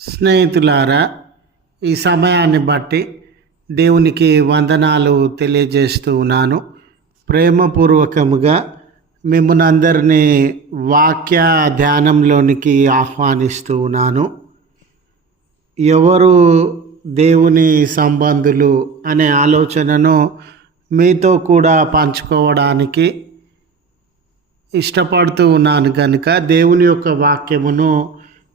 స్నేహితులారా ఈ సమయాన్ని బట్టి దేవునికి వందనాలు తెలియజేస్తూ ఉన్నాను. ప్రేమపూర్వకముగా మిమ్మల్ని అందరినీ వాక్య ధ్యానంలోనికి ఆహ్వానిస్తూ ఉన్నాను. ఎవరు దేవుని సంబంధులు అనే ఆలోచనను మీతో కూడా పంచుకోవడానికి ఇష్టపడుతూ ఉన్నాను కనుక దేవుని యొక్క వాక్యమును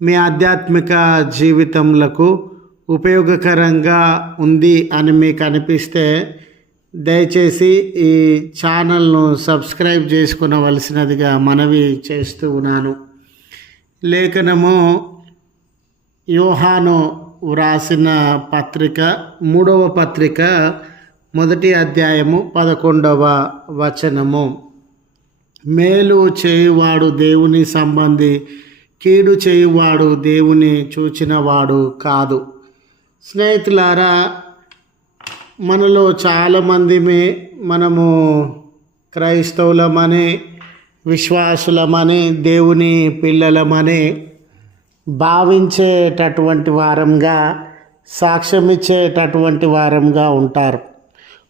మీ ఆధ్యాత్మిక జీవితములకు ఉపయోగకరంగా ఉంది అని మీకు అనిపిస్తే దయచేసి ఈ ఛానల్ను సబ్స్క్రైబ్ చేసుకునవలసినదిగా మనవి చేస్తూ ఉన్నాను. లేఖనము యోహాను వ్రాసిన పత్రిక మూడవ పత్రిక మొదటి అధ్యాయము పదకొండవ వచనము. మేలు చేయువాడు దేవుని సంబంధి కీడు చేయువాడు దేవుని చూచినవాడు కాదు. స్నేహితులారా మనలో చాలామందిమే మనము క్రైస్తవులమని విశ్వాసులమని దేవుని పిల్లలమని భావించేటటువంటి వారంగా సాక్ష్యం ఇచ్చేటటువంటి వారంగా ఉంటారు.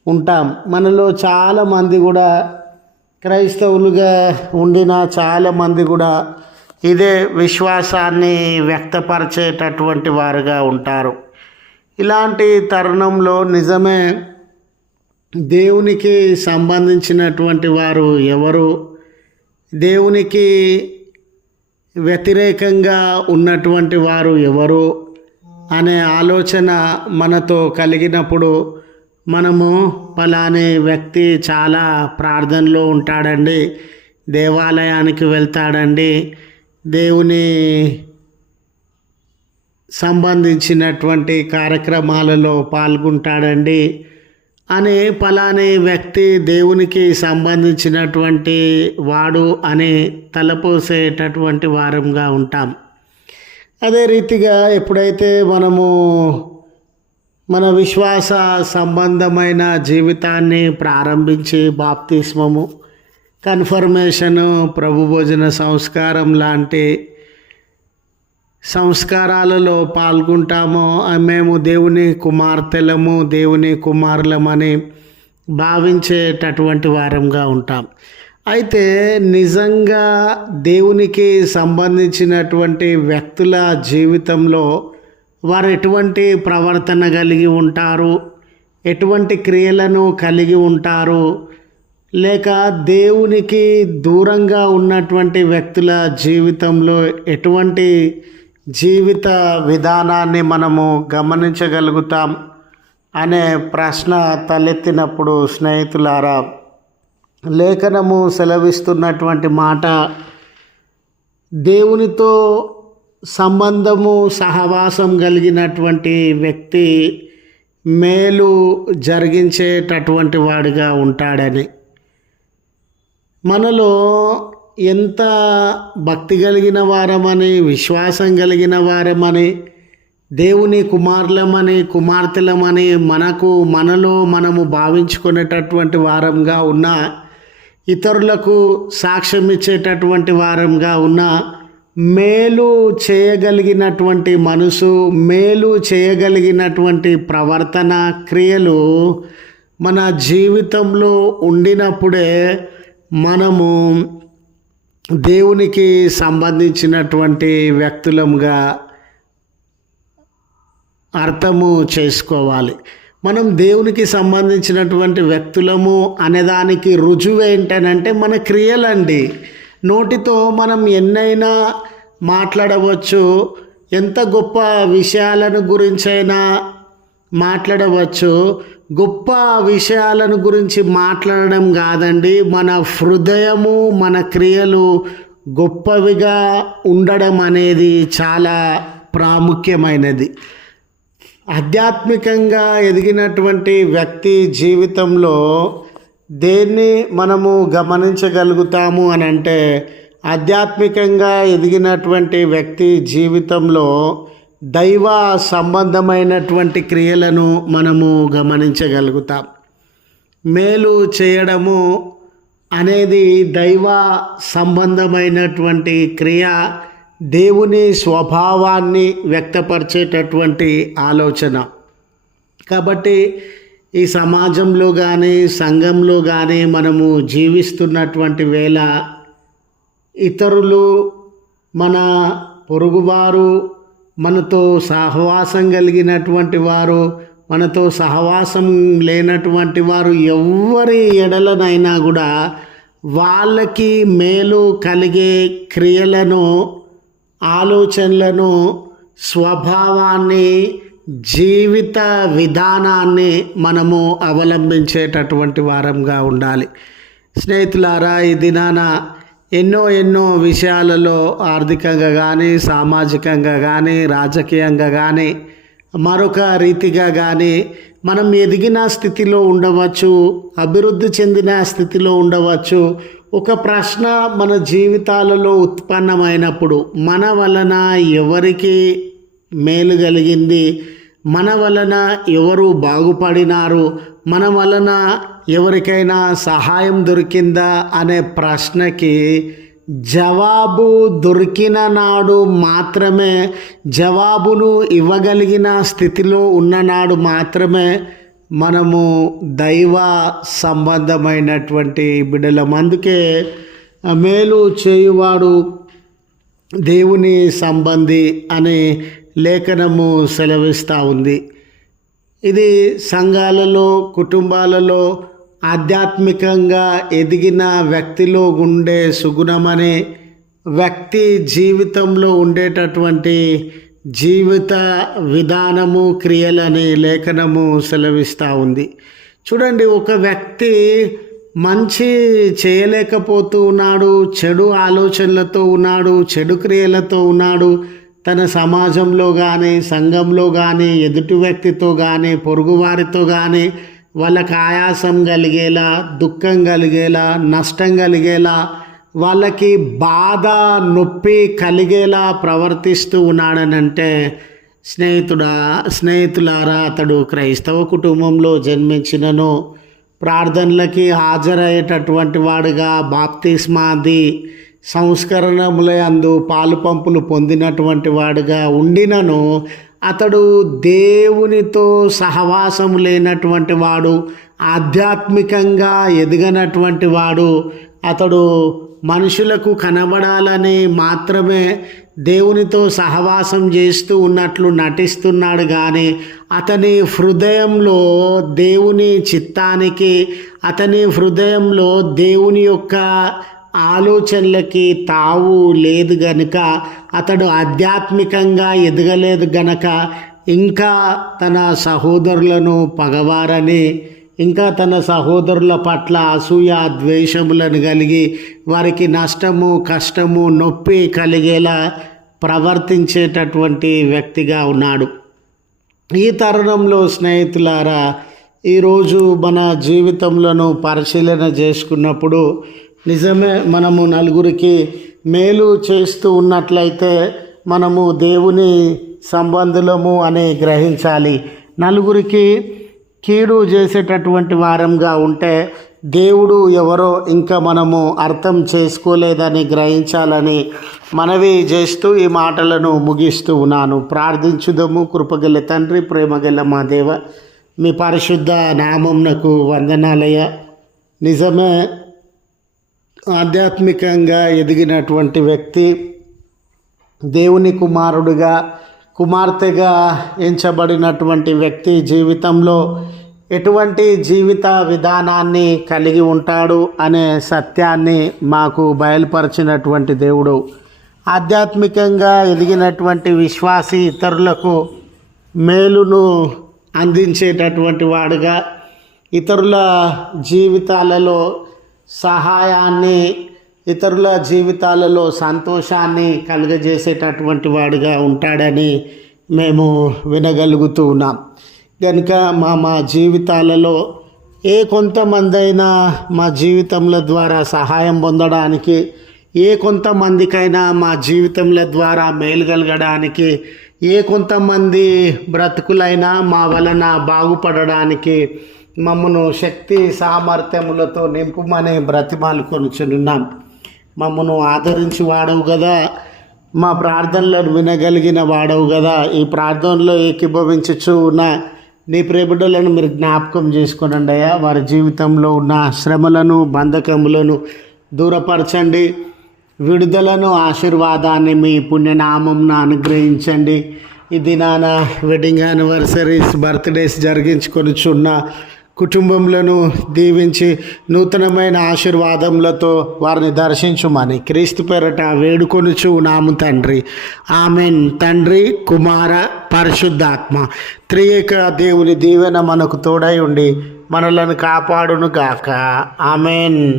ఉంటాం. మనలో చాలామంది కూడా క్రైస్తవులుగా ఉండిన చాలామంది కూడా ఇదే విశ్వాసాన్ని వ్యక్తపరిచేటటువంటి వారుగా ఉంటారు. ఇలాంటి తరుణంలో నిజమే దేవునికి సంబంధించినటువంటి వారు ఎవరు? దేవునికి వ్యతిరేకంగా ఉన్నటువంటి వారు ఎవరు? అనే ఆలోచన మనతో కలిగినప్పుడు మనము పలాని వ్యక్తి చాలా ప్రార్థనలో ఉంటాడండి దేవాలయానికి వెళ్తాడండి దేవుని సంబంధించినటువంటి కార్యక్రమాలలో పాల్గొంటాడండి. అని పలాని వ్యక్తి దేవునికి సంబంధించినటువంటి వాడు అని తలపోసేటటువంటి వారంగా ఉంటాం. అదే రీతిగా ఎప్పుడైతే మనము మన విశ్వాస సంబంధమైన జీవితాన్ని ప్రారంభించి బాప్తిస్మము కన్ఫర్మేషను ప్రభుభోజన సంస్కారం లాంటి సంస్కారాలలో పాల్గొంటామో మేము దేవుని కుమార్తెలము దేవుని కుమారులమని భావించేటటువంటి వారంగా ఉంటాం. అయితే నిజంగా దేవునికి సంబంధించినటువంటి వ్యక్తుల జీవితంలో వారు ఎటువంటి ప్రవర్తన కలిగి ఉంటారు? ఎటువంటి క్రియలను కలిగి ఉంటారు? లేక దేవునికి దూరంగా ఉన్నటువంటి వ్యక్తుల జీవితంలో ఎటువంటి జీవిత విధానాన్ని మనము గమనించగలుగుతాం అనే ప్రశ్న తలెత్తినప్పుడు స్నేహితులారా లేఖనము సెలవిస్తున్నటువంటి మాట దేవునితో సంబంధము సహవాసం కలిగినటువంటి వ్యక్తి మేలు జరిగించేటటువంటి వాడిగా ఉంటాడని. మనలో ఎంత భక్తి కలిగిన వారమని విశ్వాసం కలిగిన వారమని దేవుని కుమారులమని కుమార్తెలమని మనకు మనలో మనము భావించుకునేటటువంటి వారంగా ఉన్న ఇతరులకు సాక్ష్యం ఇచ్చేటటువంటి వారంగా ఉన్న మేలు చేయగలిగినటువంటి మనసు మేలు చేయగలిగినటువంటి ప్రవర్తన క్రియలు మన జీవితంలో ఉండినప్పుడే మనము దేవునికి సంబంధించినటువంటి వ్యక్తులముగా అర్థము చేసుకోవాలి. మనం దేవునికి సంబంధించినటువంటి వ్యక్తులము అనేదానికి రుజువు ఏంటనంటే మన క్రియలండి. నోటితో మనం ఎన్నైనా మాట్లాడవచ్చు. ఎంత గొప్ప విషయాలను గురించైనా మాట్లాడవచ్చు. గొప్ప విషయాలను గురించి మాట్లాడడం కాదండి. మన హృదయము మన క్రియలు గొప్పవిగా ఉండడం అనేది చాలా ప్రాముఖ్యమైనది. ఆధ్యాత్మికంగా ఎదిగినటువంటి వ్యక్తి జీవితంలో దేన్ని మనము గమనించగలుగుతాము అని అంటే ఆధ్యాత్మికంగా ఎదిగినటువంటి వ్యక్తి జీవితంలో దైవ సంబంధమైనటువంటి క్రియలను మనము గమనించగలుగుతాం. మేలు చేయడము అనేది దైవ సంబంధమైనటువంటి క్రియ దేవుని స్వభావాన్ని వ్యక్తపరిచేటటువంటి ఆలోచన. కాబట్టి ఈ సమాజంలో కానీ సంఘంలో కానీ మనము జీవిస్తున్నటువంటి వేళ ఇతరులు మన పొరుగువారు మనతో సహవాసం కలిగినటువంటి వారు మనతో సహవాసం లేనటువంటి వారు ఎవరి ఎడలనైనా కూడా వాళ్ళకి మేలు కలిగే క్రియలను ఆలోచనలను స్వభావాన్ని జీవిత విధానాన్ని మనము అవలంబించేటటువంటి వారంగా ఉండాలి. స్నేహితులారా ఈ దినాన ఎన్నో ఎన్నో విషయాలలో ఆర్థికంగా కానీ సామాజికంగా కానీ రాజకీయంగా కానీ మరొక రీతిగా కానీ మనం ఎదిగిన స్థితిలో ఉండవచ్చు అభివృద్ధి చెందిన స్థితిలో ఉండవచ్చు. ఒక ప్రశ్న మన జీవితాలలో ఉత్పన్నమైనప్పుడు మన వలన ఎవరికి మేలు కలిగింది? మన వలన ఎవరు బాగుపడినారు? మన వలన ఎవరికైనా సహాయం దొరికిందా? అనే ప్రశ్నకి జవాబు దొరికిన నాడు మాత్రమే జవాబును ఇవ్వగలిగిన స్థితిలో ఉన్ననాడు మాత్రమే మనము దైవ సంబంధమైనటువంటి బిడ్డలం అందుకే మేలు చేయువాడు దేవుని సంబంధి అనే లేఖనము సెలవిస్తూ ఉంది. ఇది సంఘాలలో కుటుంబాలలో ఆధ్యాత్మికంగా ఎదిగిన వ్యక్తిలో ఉండే సుగుణమనే వ్యక్తి జీవితంలో ఉండేటటువంటి జీవిత విధానము క్రియలని లేఖనము సెలవిస్తూ ఉంది. చూడండి ఒక వ్యక్తి మంచి చేయలేకపోతూ ఉన్నాడు చెడు ఆలోచనలతో ఉన్నాడు చెడు క్రియలతో ఉన్నాడు తన సమాజంలో కానీ సంఘంలో కానీ ఎదుటి వ్యక్తితో కానీ పొరుగువారితో కానీ వాళ్ళకి ఆయాసం కలిగేలా దుఃఖం కలిగేలా నష్టం కలిగేలా వాళ్ళకి బాధ నొప్పి కలిగేలా ప్రవర్తిస్తూ ఉన్నాడనంటే స్నేహితుడా స్నేహితులారా అతడు క్రైస్తవ కుటుంబంలో జన్మించినను ప్రార్థనలకి హాజరయ్యేటటువంటి వాడుగా బాప్తిస్మాది సంస్కరణములందు పాలు పంపులు పొందినటువంటి వాడుగా ఉండినను అతడు దేవునితో సహవాసం లేనటువంటి వాడు ఆధ్యాత్మికంగా ఎదగనటువంటి వాడు. అతడు మనుషులకు కనబడాలని మాత్రమే దేవునితో సహవాసం చేస్తూ ఉన్నట్లు నటిస్తున్నాడు కానీ అతని హృదయంలో దేవుని చిత్తానికి అతని హృదయంలో దేవుని యొక్క ఆలోచనలకి తావు లేదు గనుక అతడు ఆధ్యాత్మికంగా ఎదగలేదు గనక ఇంకా తన సహోదరులను పగవారని ఇంకా తన సహోదరుల పట్ల అసూయ ద్వేషములను కలిగి వారికి నష్టము కష్టము నొప్పి కలిగేలా ప్రవర్తించేటటువంటి వ్యక్తిగా ఉన్నాడు. ఈ తరుణంలో స్నేహితులారా ఈరోజు మన జీవితంలో పరిశీలన చేసుకున్నప్పుడు నిజమే మనము నలుగురికి మేలు చేస్తూ ఉన్నట్లయితే మనము దేవుని సంబంధులము అని గ్రహించాలి. నలుగురికి కీడు చేసేటటువంటి వారంగా ఉంటే దేవుడు ఎవరో ఇంకా మనము అర్థం చేసుకోలేదని గ్రహించాలని మనవి చేస్తూ ఈ మాటలను ముగిస్తూ ఉన్నాను. ప్రార్థించుదము. కృపగల తండ్రి ప్రేమగల మా దేవ మీ పరిశుద్ధ నామంనకు వందనాలయ నిజమే ఆధ్యాత్మికంగా ఎదిగినటువంటి వ్యక్తి దేవుని కుమారుడుగా కుమార్తెగా ఎంచబడినటువంటి వ్యక్తి జీవితంలో ఎటువంటి జీవిత విధానాన్ని కలిగి ఉంటాడు అనే సత్యాన్ని మాకు బయలుపరిచినటువంటి దేవుడు. ఆధ్యాత్మికంగా ఎదిగినటువంటి విశ్వాసి ఇతరులకు మేలును అందించేటటువంటి వాడుగా ఇతరుల జీవితాలలో సహాయాన్ని ఇతరుల జీవితాలలో సంతోషాన్ని కలుగజేసేటటువంటి వాడుగా ఉంటాడని మేము వినగలుగుతూ ఉన్నాం. కనుక మా మా జీవితాలలో ఏ కొంతమందైనా మా జీవితంల ద్వారా సహాయం పొందడానికి ఏ కొంతమందికైనా మా జీవితంల ద్వారా మేలు కలగడానికి ఏ కొంతమంది బ్రతుకులైనా మా వలన బాగుపడడానికి మమ్మను శక్తి సామర్థ్యములతో నింపుమని బ్రతిమాలు కొనుచున్నాం మమ్మను ఆదరించి వాడవు కదా మా ప్రార్థనలను వినగలిగిన వాడవు కదా ఈ ప్రార్థనలో ఏకీభవించచ్చు ఉన్న నీ ప్రేమిడులను మీరు జ్ఞాపకం చేసుకోనండి అయ్యా. వారి జీవితంలో ఉన్న శ్రమలను బంధకములను దూరపరచండి. విడుదలను ఆశీర్వాదాన్ని మీ పుణ్యనామంను అనుగ్రహించండి. ఈ దినాన వెడ్డింగ్ యానివర్సరీస్ బర్త్డేస్ జరిగించుకొని చున్న కుటుంబములను దీవించి నూతనమైన ఆశీర్వాదములతో వారిని దర్శించుమని క్రీస్తు పేరట వేడుకొనుచు నాము తండ్రి. ఆమెన్. తండ్రి కుమార పరిశుద్ధాత్మ. త్రియేక దేవుని దీవెన మనకు తోడై ఉండి మనలను కాపాడును గాక ఆమెన్.